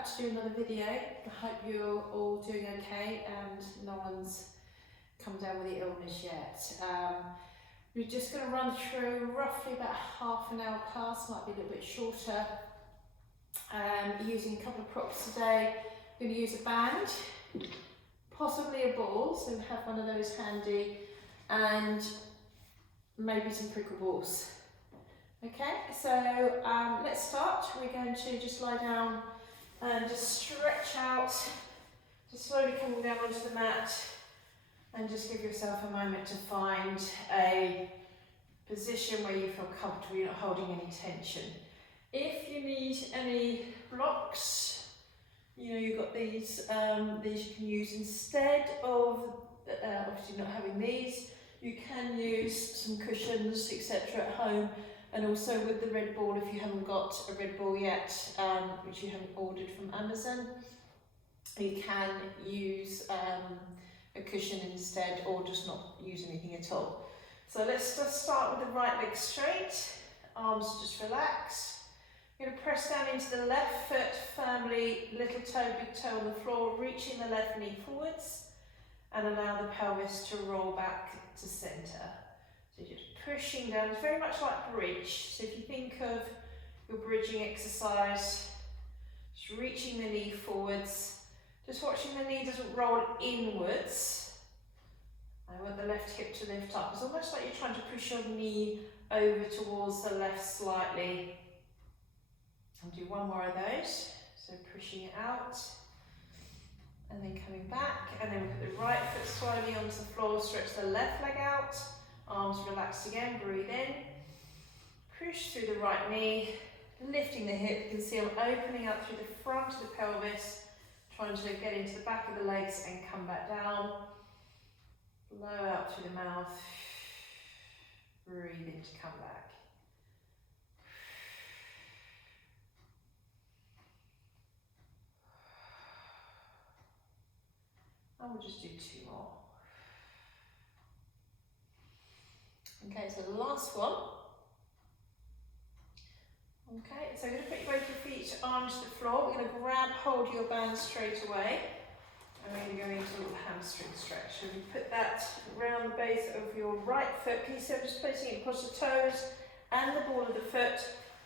back to do another video. I hope you're all doing okay and no one's come down with the illness yet. We're just going to run through roughly about half an hour class, might be a little bit shorter, using a couple of props today. I'm going to use a band, possibly a ball, so have one of those handy, and maybe some prickle balls. Okay, so let's start. We're going to just lie down and just stretch out, just slowly coming down onto the mat, and just give yourself a moment to find a position where you feel comfortable, you're not holding any tension. If you need any blocks, you know, you've got these you can use instead of obviously not having these. You can use some cushions, etc. at home. And also with the red ball, if you haven't got a red ball yet, which you haven't ordered from Amazon, you can use a cushion instead, or just not use anything at all. So let's just start with the right leg straight, arms just relax. You're going to press down into the left foot firmly, little toe, big toe on the floor, reaching the left knee forwards, and allow the pelvis to roll back to centre. So just pushing down, it's very much like bridge. So if you think of your bridging exercise, just reaching the knee forwards, just watching the knee doesn't roll inwards. I want the left hip to lift up. It's almost like you're trying to push your knee over towards the left slightly. I'll do one more of those. So pushing it out, and then coming back, and then we put the right foot slowly onto the floor, stretch the left leg out. Arms relaxed again, breathe in, push through the right knee, lifting the hip. You can see I'm opening up through the front of the pelvis, trying to get into the back of the legs and come back down. Blow out through the mouth, breathe in to come back. And we'll just do two more. Okay, so the last one. Okay, so you're going to put both your feet onto the floor. We're going to grab hold of your band straight away. And we're going to go into a little hamstring stretch. So you put that around the base of your right foot. Can you see I'm just placing it across the toes and the ball of the foot.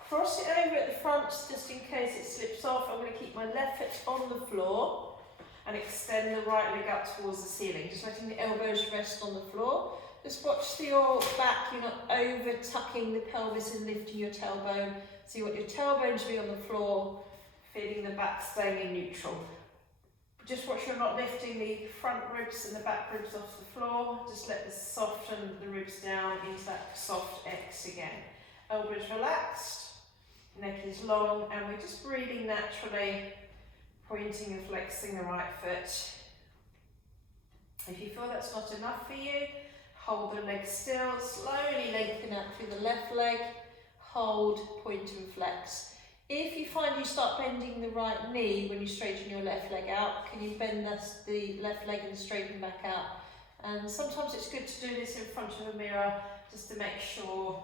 Cross it over at the front just in case it slips off. I'm going to keep my left foot on the floor and extend the right leg up towards the ceiling. Just letting the elbows rest on the floor. Just watch your back, you're not over tucking the pelvis and lifting your tailbone. So you want your tailbone to be on the floor, feeling the back staying in neutral. Just watch you're not lifting the front ribs and the back ribs off the floor. Just let this soften the ribs down into that soft X again. Elbows relaxed, neck is long, and we're just breathing naturally, pointing and flexing the right foot. If you feel that's not enough for you, hold the leg still, slowly lengthen out through the left leg, hold, point and flex. If you find you start bending the right knee when you straighten your left leg out, can you bend the left leg and straighten back out? And sometimes it's good to do this in front of a mirror just to make sure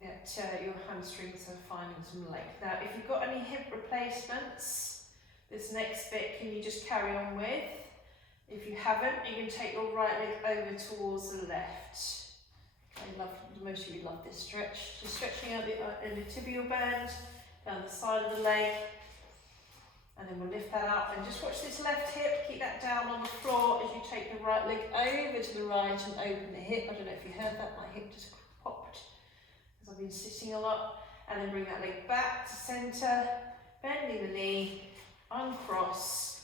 that your hamstrings are finding some length. Now, if you've got any hip replacements, this next bit can you just carry on with? If you haven't, you can take your right leg over towards the left. Most of you love this stretch. Just stretching out the tibial band down the side of the leg, and then we'll lift that up. And just watch this left hip, keep that down on the floor as you take the right leg over to the right and open the hip. I don't know if you heard that, my hip just popped because I've been sitting a lot. And then bring that leg back to centre, bending the knee, uncross.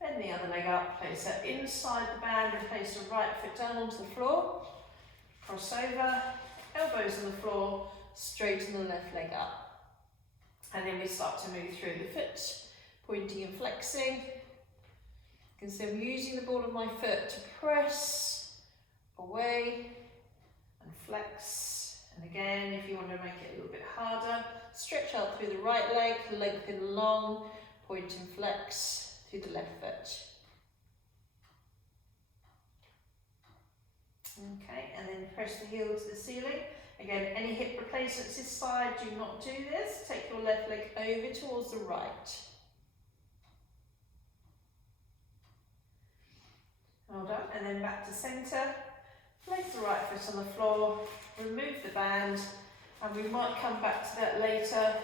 Bend the other leg up, place that inside the band and place the right foot down onto the floor. Cross over, elbows on the floor, straighten the left leg up. And then we start to move through the foot, pointing and flexing. You can see I'm using the ball of my foot to press away and flex. And again, if you want to make it a little bit harder, stretch out through the right leg, lengthen long, point and flex. The left foot. Okay, and then press the heel to the ceiling. Again, any hip replacements this side, do not do this. Take your left leg over towards the right. Well done. And then back to centre. Place the right foot on the floor, remove the band, and we might come back to that later.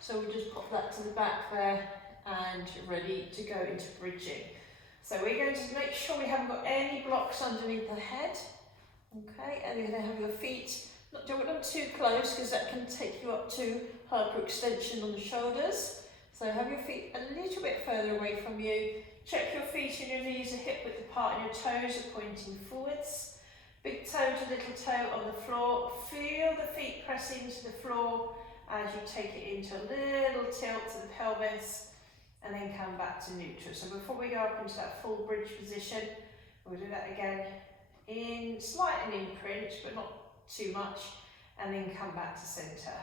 So we'll just pop that to the back there and ready to go into bridging. So we're going to make sure we haven't got any blocks underneath the head. Okay, and you're going to have your feet, don't want them too close because that can take you up to hyperextension on the shoulders. So have your feet a little bit further away from you. Check your feet and your knees are hip width apart and your toes are pointing forwards. Big toe to little toe on the floor. Feel the feet press into the floor as you take it into a little tilt to the pelvis and then come back to neutral. So before we go up into that full bridge position, we'll do that again in slight and imprint, but not too much, and then come back to centre.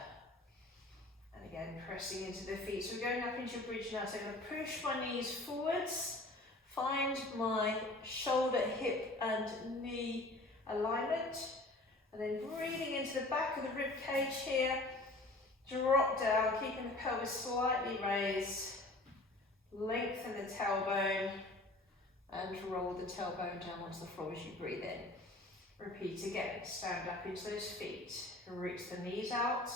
And again, pressing into the feet. So we're going up into your bridge now. So I'm going to push my knees forwards, find my shoulder, hip and knee alignment, and then breathing into the back of the rib cage here. Drop down, keeping the pelvis slightly raised. Lengthen the tailbone and roll the tailbone down onto the floor as you breathe in. Repeat again. Stand up into those feet. Reach the knees out.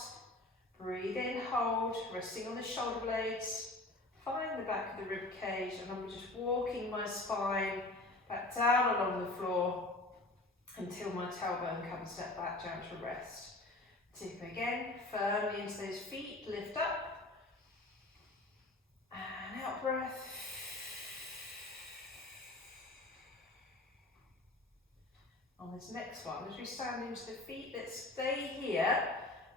Breathe in, hold, resting on the shoulder blades. Find the back of the rib cage, and I'm just walking my spine back down along the floor until my tailbone comes back down to rest. Tip again, firmly into those feet, lift up. And out breath. On this next one, as we stand into the feet, let's stay here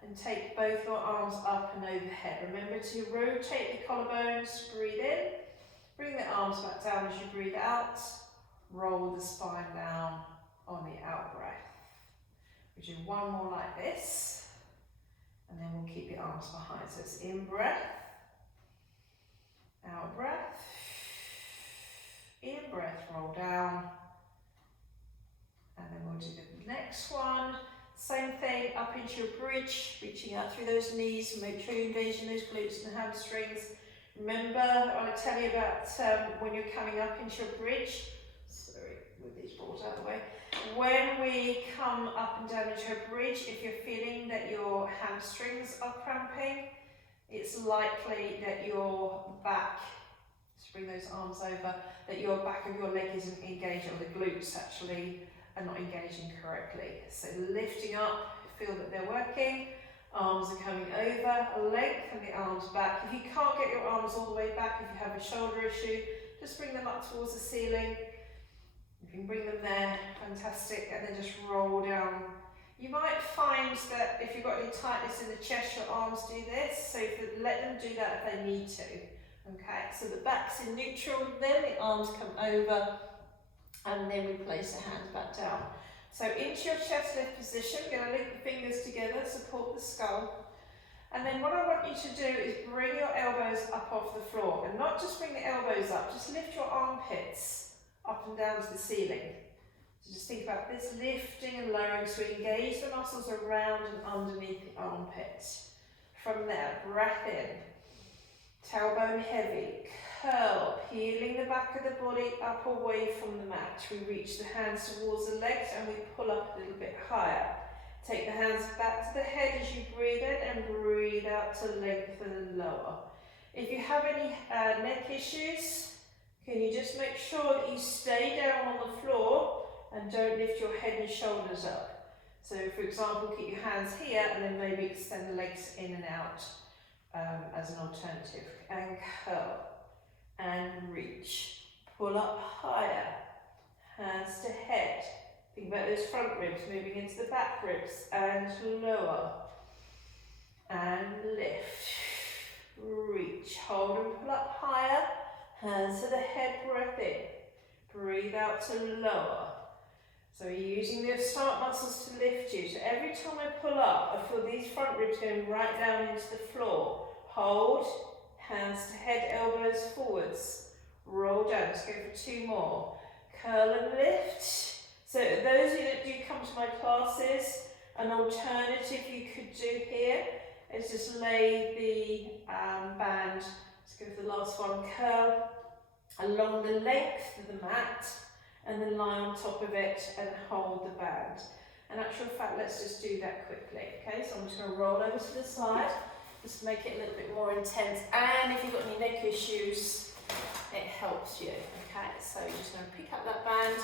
and take both your arms up and overhead. Remember to rotate the collarbones, breathe in, bring the arms back down as you breathe out, roll the spine down on the out breath. We do one more like this, and then we'll keep your arms behind. So it's in breath, out breath, in breath, roll down, and then we'll do the next one. Same thing, up into your bridge, reaching out through those knees, make sure you're engaging those glutes and hamstrings. Remember, I tell you about when you're coming up into your bridge, sorry, move these balls out of the way. When we come up and down into a bridge, if you're feeling that your hamstrings are cramping, it's likely that your back, just bring those arms over, that your back of your leg isn't engaged, or the glutes actually are not engaging correctly. So lifting up, feel that they're working, arms are coming over, lengthen the arms back. If you can't get your arms all the way back, if you have a shoulder issue, just bring them up towards the ceiling. You can bring them there, fantastic, and then just roll down. You might find that if you've got any tightness in the chest, your arms do this, so let them do that if they need to. Okay, so the back's in neutral, then the arms come over, and then we place the hands back down. So into your chest lift position, we're going to link the fingers together, support the skull. And then what I want you to do is bring your elbows up off the floor. And not just bring the elbows up, just lift your armpits up and down to the ceiling. So just think about this, lifting and lowering, so engage the muscles around and underneath the armpits. From there, breath in, tailbone heavy, curl, peeling the back of the body up away from the mat. We reach the hands towards the legs and we pull up a little bit higher. Take the hands back to the head as you breathe in and breathe out to lengthen and lower. If you have any neck issues, can you just make sure that you stay down on the floor and don't lift your head and shoulders up. So for example, keep your hands here and then maybe extend the legs in and out as an alternative. And curl. And reach, pull up higher, hands to head. Think about those front ribs moving into the back ribs, and lower, and lift, reach, hold and pull up higher, hands to the head, breath in, breathe out to lower. So you're using the stomach muscles to lift you. So every time I pull up, I feel these front ribs going right down into the floor. Hold, hands to head, elbows forwards, roll down. Let's go for two more. Curl and lift. So those of you that do come to my classes, an alternative you could do here is just lay the band, let's go for the last one, curl along the length of the mat and then lie on top of it and hold the band. In actual fact, let's just do that quickly, okay? So I'm just going to roll over to the side, just make it a little bit more intense, and if you've got any neck issues, it helps you, okay? So you're just going to pick up that band,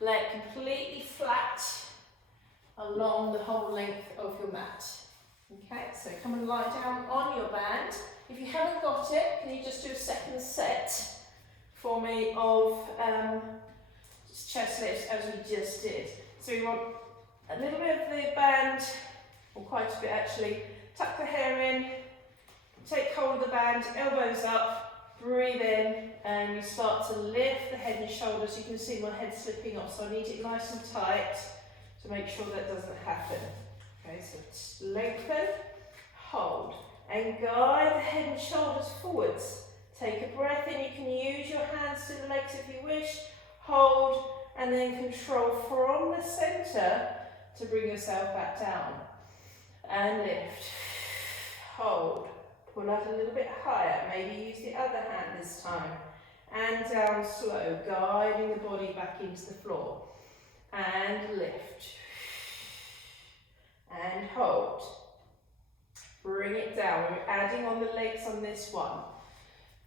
lay it completely flat along the whole length of your mat. Okay, so come and lie down on your band. If you haven't got it, can you just do a second set for me of just chest lifts as we just did? So we want a little bit of the band, or quite a bit actually. Tuck the hair in, take hold of the band, elbows up, breathe in, and you start to lift the head and shoulders. You can see my head slipping off, so I need it nice and tight to make sure that doesn't happen. Okay, so lengthen, hold, and guide the head and shoulders forwards. Take a breath in, you can use your hands to the legs if you wish, hold, and then control from the centre to bring yourself back down. And lift, hold, pull up a little bit higher, maybe use the other hand this time, and down slow, guiding the body back into the floor. And lift, and hold, bring it down. We're adding on the legs on this one,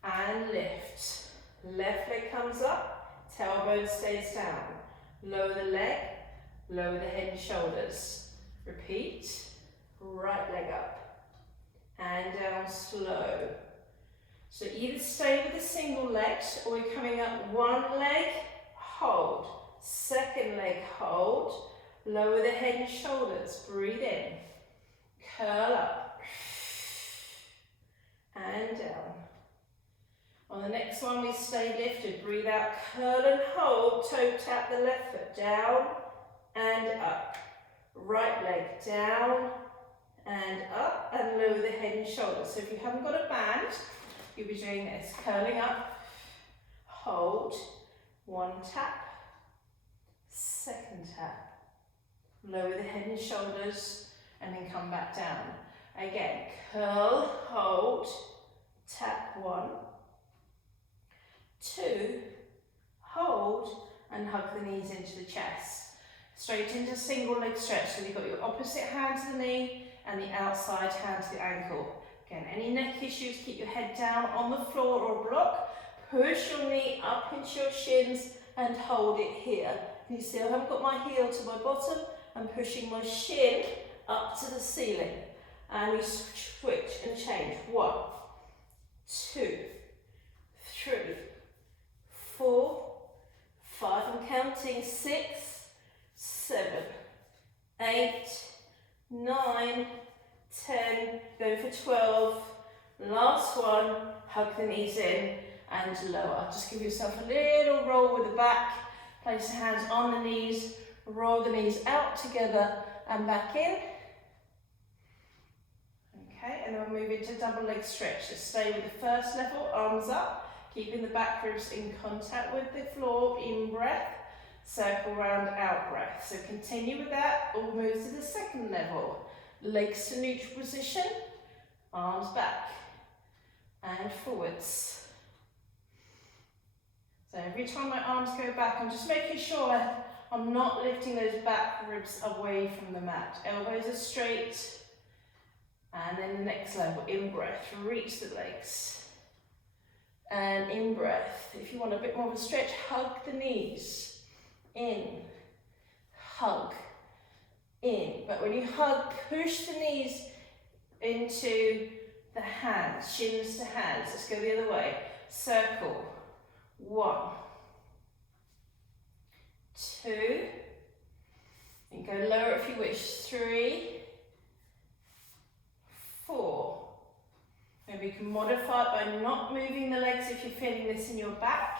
and lift, left leg comes up, tailbone stays down, lower the leg, lower the head and shoulders, repeat, right leg up, and down slow. So either stay with the single legs, or we're coming up one leg, hold, second leg, hold, lower the head and shoulders, breathe in, curl up, and down. On the next one we stay lifted, breathe out, curl and hold, toe tap the left foot, down and up, right leg down and up, and lower the head and shoulders. So if you haven't got a band, you'll be doing this, curling up, hold, one tap, second tap, lower the head and shoulders, and then come back down. Again, curl, hold, tap, 1, 2, hold, and hug the knees into the chest. Straight into single leg stretch, so you've got your opposite hand to the knee and the outside hand to the ankle. Again, any neck issues, keep your head down on the floor or block, push your knee up into your shins and hold it here. You see I haven't got my heel to my bottom, I'm pushing my shin up to the ceiling. And we switch and change. 1, 2, 3, 4, 5, I'm counting, 6, 7, 8, 9, 10, go for 12, last one, hug the knees in and lower. Just give yourself a little roll with the back, place the hands on the knees, roll the knees out together and back in. Okay, and then we'll move into double leg stretch. So stay with the first level, arms up, keeping the back ribs in contact with the floor, in breath, circle round, out breath. So continue with that, or move to the second level. Legs to neutral position, arms back and forwards. So every time my arms go back, I'm just making sure I'm not lifting those back ribs away from the mat. Elbows are straight. And then the next level, in breath, reach the legs. And in breath, if you want a bit more of a stretch, hug the knees. In, hug, in. But when you hug, push the knees into the hands, shins to hands. Let's go the other way. Circle. 1, 2. You can go lower if you wish. 3, 4. Maybe you can modify it by not moving the legs if you're feeling this in your back.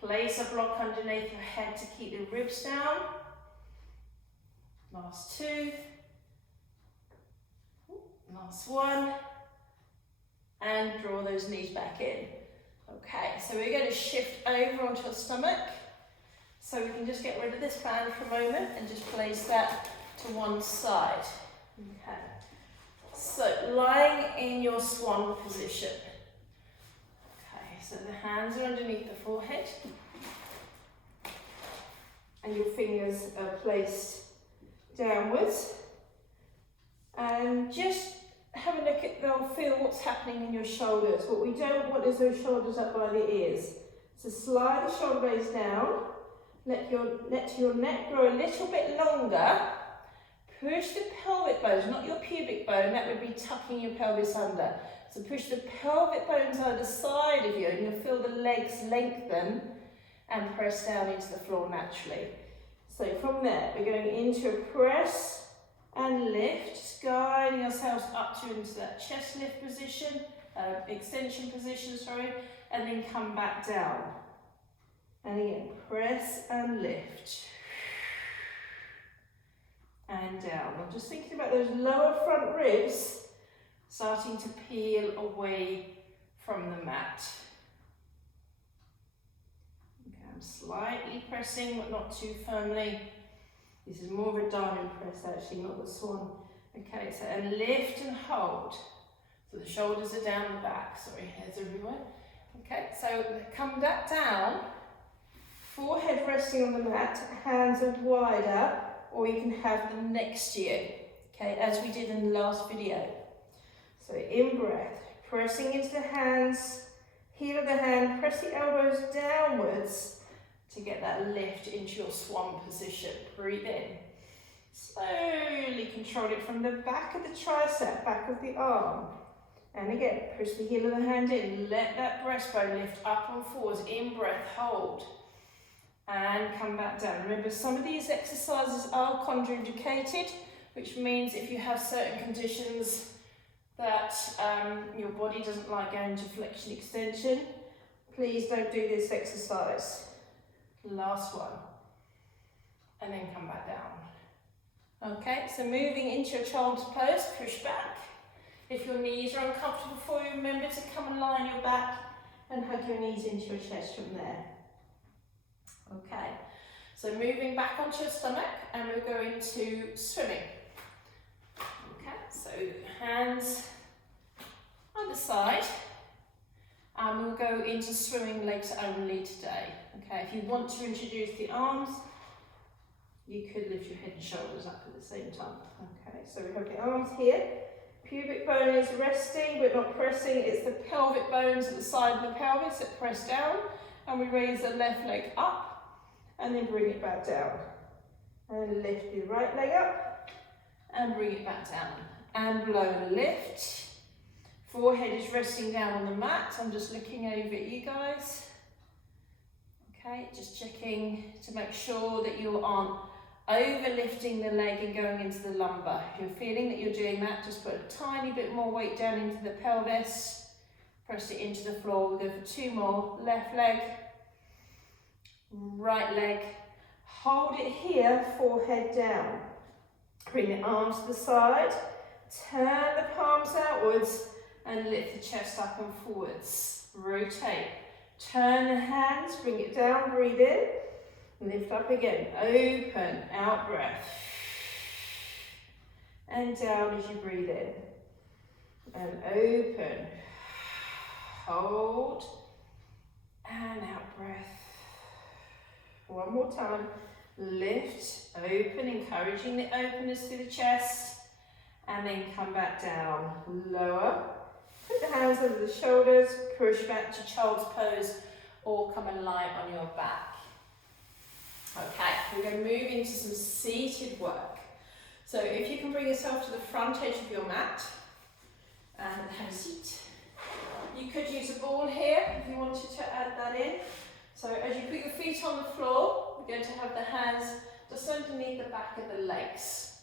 Place a block underneath your head to keep the ribs down. Last 2. Last 1. And draw those knees back in. Okay, so we're going to shift over onto your stomach. So we can just get rid of this band for a moment and just place that to one side. Okay. So lying in your swan position. Okay, so the hands are underneath the forehead. and your fingers are placed downwards. And just have a look at, feel what's happening in your shoulders. What we don't want is those shoulders up by the ears. So slide the shoulder blades down, let your neck grow a little bit longer. Push the pelvic bones, not your pubic bone, that would be tucking your pelvis under. So push the pelvic bones either side of you and you'll feel the legs lengthen and press down into the floor naturally. So from there, we're going into a press and lift, just guiding ourselves up to into that chest lift position, extension position, sorry, and then come back down. And again, press and lift. And down. I'm just thinking about those lower front ribs starting to peel away from the mat. Okay, I'm slightly pressing, but not too firmly. This is more of a diamond press actually, not the swan. Okay, so and lift and hold. So the shoulders are down the back. Sorry, heads everywhere. Okay, so come back down. Forehead resting on the mat, hands are wider, or you can have them next to you, okay, as we did in the last video. So in breath, pressing into the hands, heel of the hand, press the elbows downwards to get that lift into your swan position. Breathe in. Slowly control it from the back of the tricep, back of the arm. And again, push the heel of the hand in, let that breastbone lift up and forwards. In breath, hold. And come back down. Remember, some of these exercises are contraindicated, which means if you have certain conditions that your body doesn't like going to flexion extension, please don't do this exercise. Last one. And then come back down. Okay, so moving into your child's pose, push back. If your knees are uncomfortable for you, remember to come and lie on your back and hug your knees into your chest from there. Okay, so moving back onto your stomach and we're going to swimming. Okay, so hands either side and we'll go into swimming legs only today. Okay, if you want to introduce the arms, you could lift your head and shoulders up at the same time. Okay, so we have the arms here. Pubic bone is resting but not pressing. It's the pelvic bones at the side of the pelvis that press down, and we raise the left leg up and then bring it back down. And lift the right leg up and bring it back down. And blow and lift. Forehead is resting down on the mat. I'm just looking over at you guys. Okay, just checking to make sure that you aren't overlifting the leg and going into the lumbar. If you're feeling that you're doing that, just put a tiny bit more weight down into the pelvis. Press it into the floor. We'll go for 2 more. Left leg, right leg. Hold it here, forehead down. Bring the arms to the side. Turn the palms outwards and lift the chest up and forwards. Rotate. Turn the hands, bring it down, breathe in. Lift up again. Open, out breath. And down as you breathe in. And open. Hold. And out breath. One more time. Lift, open, encouraging the openness through the chest. And then come back down. Lower. Put the hands under the shoulders. Push back to child's pose or come and lie on your back. Okay, we're going to move into some seated work. So if you can bring yourself to the front edge of your mat and have a seat. You could use a ball here if you wanted to add that in. So as you put your feet on the floor, we're going to have the hands just underneath the back of the legs.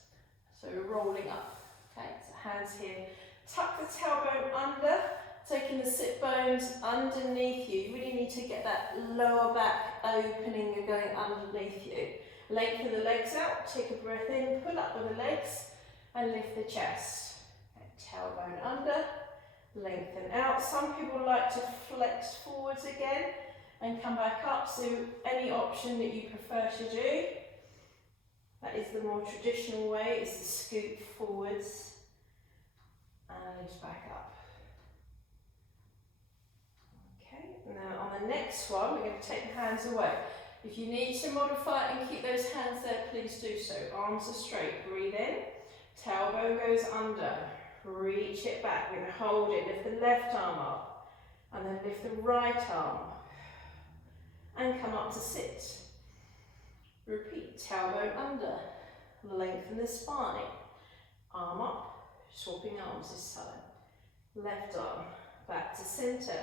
So we're rolling up. Okay, so hands here. Tuck the tailbone under, taking the sit bones underneath you. You really need to get that lower back opening and going underneath you. Lengthen the legs out, take a breath in, pull up with the legs and lift the chest. Okay, tailbone under, lengthen out. Some people like to flex forwards again and come back up, so any option that you prefer to do. That is the more traditional way, is to scoot forwards and lift back up. Okay, now on the next one, we're going to take the hands away. If you need to modify it and keep those hands there, please do so. Arms are straight, breathe in, tailbone goes under, reach it back, we're going to hold it, lift the left arm up, and then lift the right arm up, and come up to sit. Repeat, tailbone under, lengthen the spine, arm up, swapping arms this time. Left arm, back to center.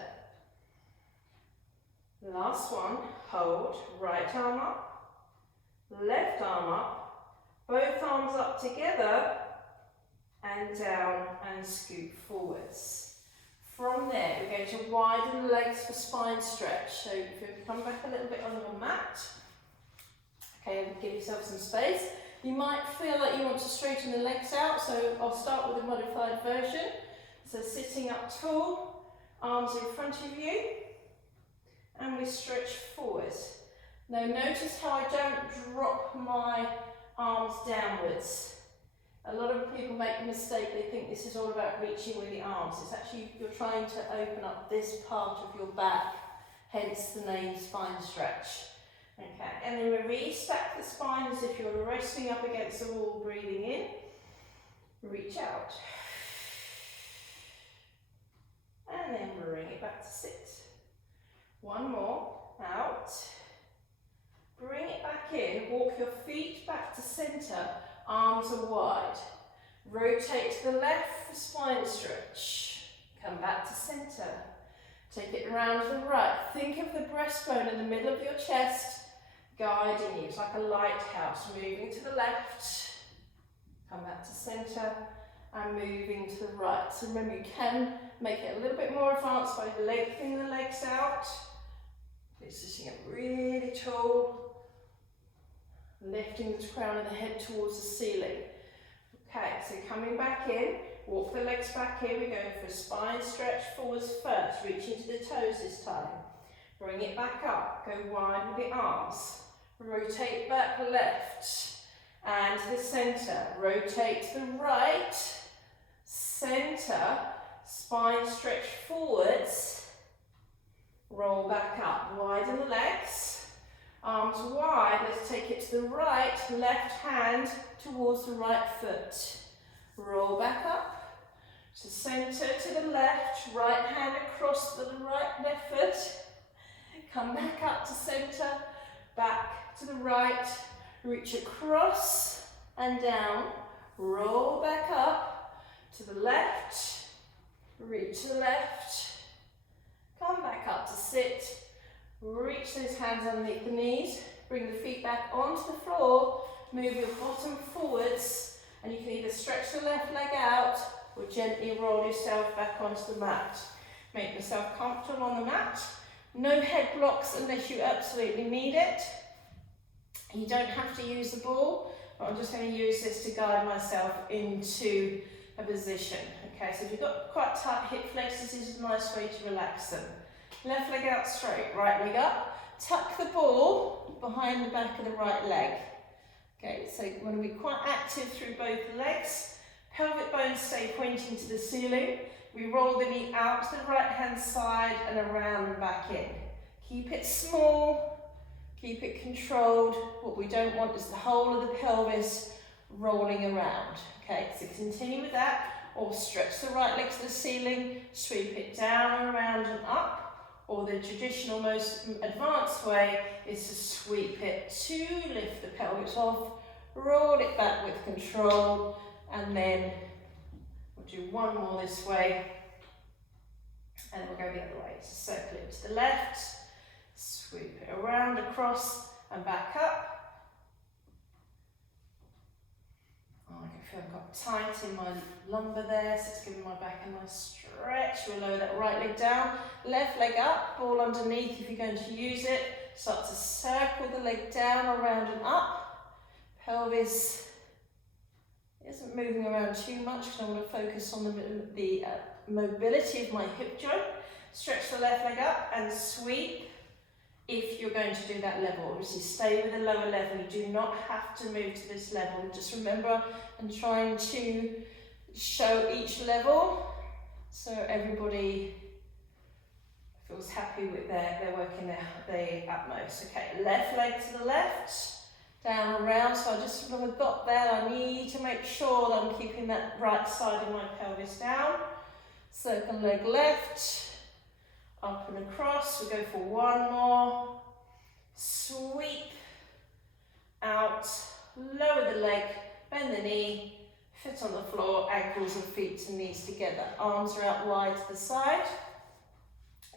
Last one, hold, right arm up, left arm up, both arms up together, and down and scoot forwards. From there, we're going to widen the legs for spine stretch. So if you come back a little bit on your mat, okay, and give yourself some space. You might feel like you want to straighten the legs out, so I'll start with a modified version. So sitting up tall, arms in front of you, and we stretch forward. Now notice how I don't drop my arms downwards. A lot of people make a mistake, they think this is all about reaching with the arms. It's actually, you're trying to open up this part of your back, hence the name spine stretch. Okay, and then we restack the spine as if you're resting up against the wall, breathing in, reach out. And then bring it back to sit. One more, out. Bring it back in, walk your feet back to center, arms are wide. Rotate to the left for spine stretch. Come back to center. Take it around to the right. Think of the breastbone in the middle of your chest, guiding you. It's like a lighthouse, moving to the left. Come back to center and moving to the right. So remember, you can make it a little bit more advanced by lengthening the legs out. Sitting up really tall, lifting the crown of the head towards the ceiling. Okay, so coming back in, walk the legs back in. We're going for a spine stretch forwards first, reaching to the toes this time. Bring it back up, go wide with the arms. Rotate back left and to the center. Rotate to the right, center, spine stretch forwards. Roll back up, widen the legs, arms wide, let's take it to the right, left hand towards the right foot. Roll back up, to center to the left, right hand across the left foot. Come back up to center, back to the right, reach across and down, roll back up to the left, reach to the left, come back up to sit, reach those hands underneath the knees, bring the feet back onto the floor, move your bottom forwards, and you can either stretch the left leg out or gently roll yourself back onto the mat. Make yourself comfortable on the mat. No head blocks unless you absolutely need it. You don't have to use the ball, but I'm just going to use this to guide myself into a position. Okay, so if you've got quite tight hip flexors, this is a nice way to relax them. Left leg out straight, right leg up. Tuck the ball behind the back of the right leg. Okay, so you want to be quite active through both legs. Pelvic bones stay pointing to the ceiling. We roll the knee out to the right hand side and around and back in. Keep it small, keep it controlled. What we don't want is the whole of the pelvis rolling around. Okay, so continue with that. Or stretch the right leg to the ceiling, sweep it down and around and up. Or the traditional, most advanced way is to sweep it to lift the pelvis off, roll it back with control, and then we'll do one more this way, and then we'll go the other way. So circle it to the left, sweep it around, across, and back up. I can feel I've got tight in my lumbar there, so it's giving my back a nice stretch. We'll lower that right leg down, left leg up, ball underneath if you're going to use it. Start to circle the leg down, around and up. Pelvis isn't moving around too much because I want to focus on the mobility of my hip joint. Stretch the left leg up and sweep. If you're going to do that level, obviously stay with the lower level. You do not have to move to this level. Just remember, I'm trying to show each level so everybody feels happy with they're working their utmost. Okay, left leg to the left, down around. So when I've got there, I need to make sure that I'm keeping that right side of my pelvis down. Circle leg left, up and across. We go for one more. Sweep out, lower the leg, bend the knee, foot on the floor, ankles and feet and knees together. Arms are out wide to the side.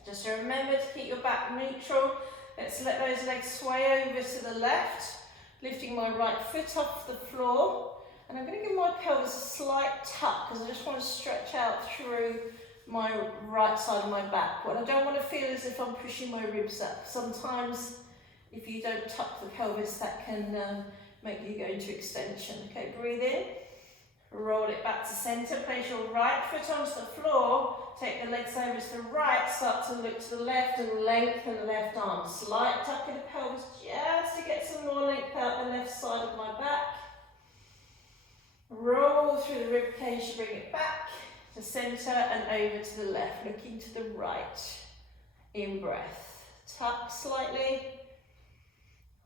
Just remember to keep your back neutral. Let's let those legs sway over to the left, lifting my right foot off the floor. And I'm going to give my pelvis a slight tuck because I just want to stretch out through my right side of my back. What I don't want to feel is if I'm pushing my ribs up. Sometimes if you don't tuck the pelvis, that can make you go into extension. Okay, breathe in, roll it back to center, place your right foot onto the floor, take the legs over to the right, start to look to the left and lengthen the left arm. Slight tuck in the pelvis just to get some more length out the left side of my back. Roll through the rib cage to bring it back to center and over to the left, looking to the right. In breath, tuck slightly.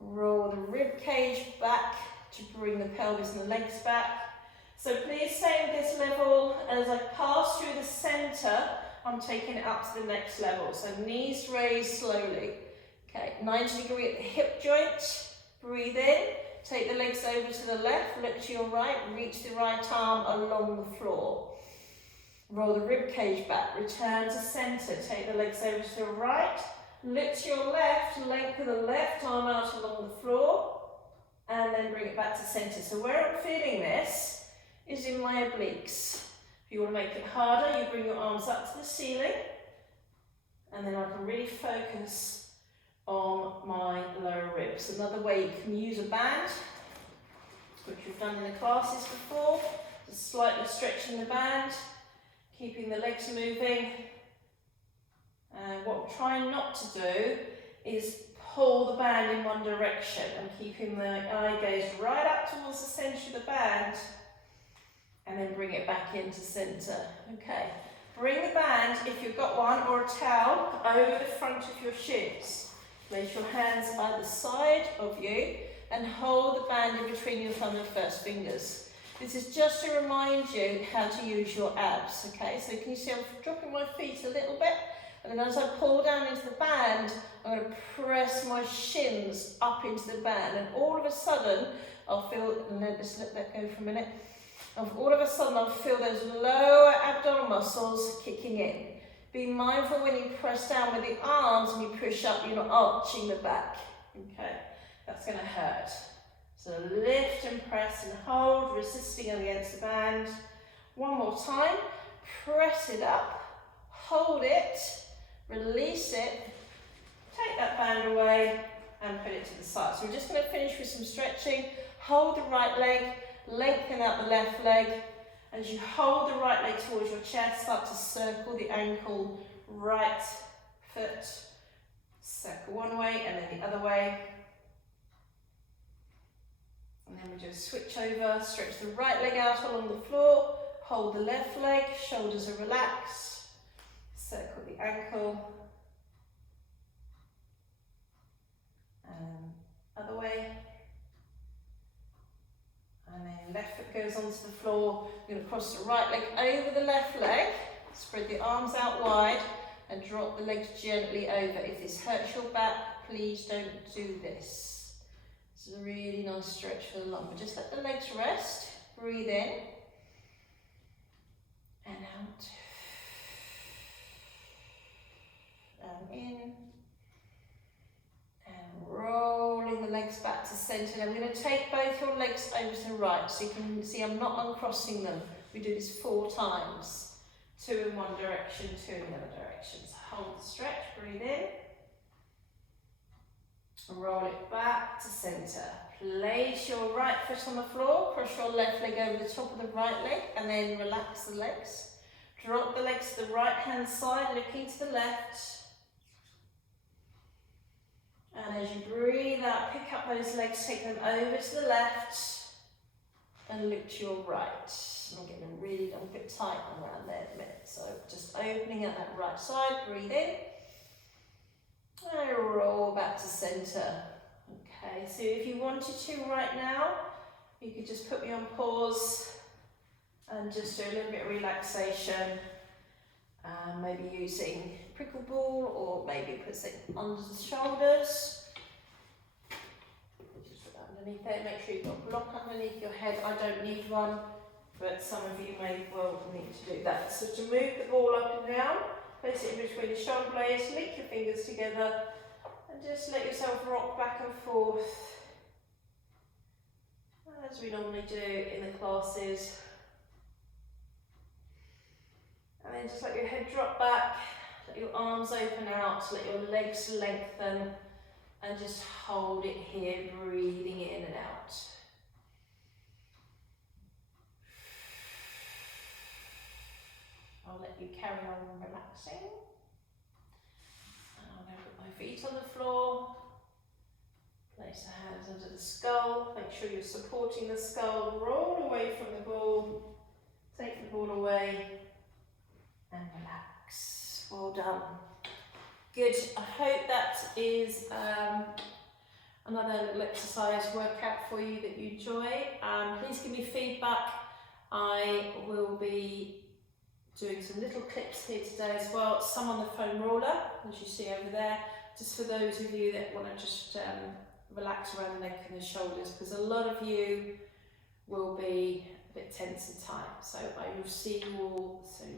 Roll the rib cage back to bring the pelvis and the legs back. So please stay at this level. As I pass through the center, I'm taking it up to the next level. So knees raised slowly. Okay, 90 degree at the hip joint. Breathe in. Take the legs over to the left. Look to your right. Reach the right arm along the floor. Roll the rib cage back. Return to center. Take the legs over to the right. Look to your left, lengthen the left arm out along the floor, and then bring it back to center. So where I'm feeling this is in my obliques. If you want to make it harder, you bring your arms up to the ceiling, and then I can really focus on my lower ribs. Another way you can use a band, which you've done in the classes before, just slightly stretching the band, keeping the legs moving. What I'm trying not to do is pull the band in one direction and keeping the eye gaze right up towards the centre of the band and then bring it back into centre. Okay, bring the band, if you've got one, or a towel over the front of your shins. Place your hands either side of you and hold the band in between your thumb and first fingers. This is just to remind you how to use your abs, okay? So can you see I'm dropping my feet a little bit? And then as I pull down into the band, I'm going to press my shins up into the band. And all of a sudden, I'll feel, and then just let that go for a minute. All of a sudden, I'll feel those lower abdominal muscles kicking in. Be mindful when you press down with the arms and you push up, you're not arching the back. Okay, that's going to hurt. So lift and press and hold, resisting against the band. One more time. Press it up, hold it, release it, take that band away and put it to the side. So we're just going to finish with some stretching. Hold the right leg, lengthen out the left leg. As you hold the right leg towards your chest, start to circle the ankle, right foot, circle one way and then the other way. And then we just switch over, stretch the right leg out along the floor, hold the left leg, shoulders are relaxed, circle the ankle, and other way. And then left foot goes onto the floor. You're going to cross the right leg over the left leg, spread the arms out wide and drop the legs gently over. If this hurts your back, please don't do this. This is a really nice stretch for the lumbar. Just let the legs rest, breathe in and out, and in, and rolling the legs back to centre. Now we're going to take both your legs over to the right, so you can see I'm not uncrossing them. We do this 4 times, 2 in one direction, 2 in the other direction. So hold the stretch, breathe in, roll it back to centre. Place your right foot on the floor, cross your left leg over the top of the right leg, and then relax the legs. Drop the legs to the right hand side, looking to the left. And as you breathe out, pick up those legs, take them over to the left, and look to your right. I'm getting a bit tight around there in a minute. So just opening up that right side, breathe in. And roll back to centre. Okay, so if you wanted to right now, you could just put me on pause and just do a little bit of relaxation. Maybe using prickle ball, or maybe put it under the shoulders. Just put that underneath there. Make sure you've got a block underneath your head. I don't need one, but some of you may well need to do that. So to move the ball up and down, place it in between the shoulder blades, link your fingers together, and just let yourself rock back and forth, as we normally do in the classes. And then just let your head drop back, let your arms open out, let your legs lengthen, and just hold it here, breathing in and out. I'll let you carry on relaxing. And I'm going to put my feet on the floor, place the hands under the skull, make sure you're supporting the skull, roll away from the ball, take the ball away, and relax. Well done. Good. I hope that is another little exercise workout for you that you enjoy. Please give me feedback. I will be doing some little clips here today as well. Some on the foam roller, as you see over there, just for those of you that want to just relax around the neck and the shoulders, because a lot of you will be a bit tense and tight. So I will see you all soon.